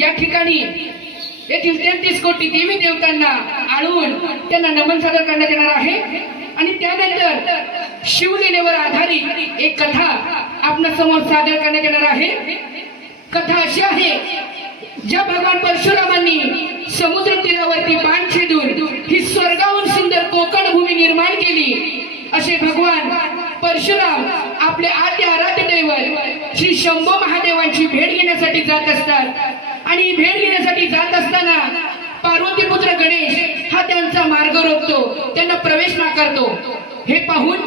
या ठिकाणी येथील तेहतीस कोटी देवी देवतांना आळून त्यांना नमन सादर करण्यात येणार आहे. आणि त्यानंतर शिवलीलेवर आधारित एक कथा आपल्यासमोर सादर करण्यात येणार आहे. कथा अशी आहे ज्या भगवान परशुरामांनी समुद्र तीरावरती पान छेदून ही स्वर्गाहून सुंदर कोकण भूमी निर्माण केली. असे भगवान परशुराम आपले आद्य आराध्य दैवत श्री शंभो महादेवांची भेट घेण्यासाठी जात असतात. आणि भेट घेण्यासाठी जात असताना पार्वती पुत्र गणेश हा त्यांचा मार्ग रोखतो त्यांना प्रवेश नाकारतो. हे पाहून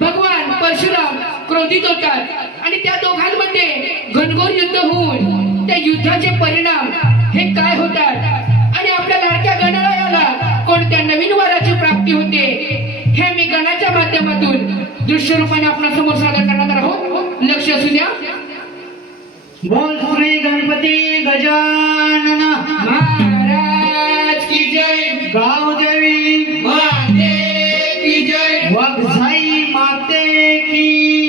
भगवान परशुराम क्रोधित होतात आणि त्या दोघांमध्ये घनघोर युद्ध होऊन त्या युद्धाचे परिणाम हे काय होतात? आणि आपल्या लाडक्या गणरायाला कोणत्या नवीन वराची प्राप्ती होते? हे मी गणाच्या माध्यमातून दृश्य रूपाने आपल्यासमोर सादर करणार आहोत. लक्ष असू द्या. बोल श्री गणपती! गजानन महाराज की जय। गाव देवी। माते की जय। वगसाई माते की।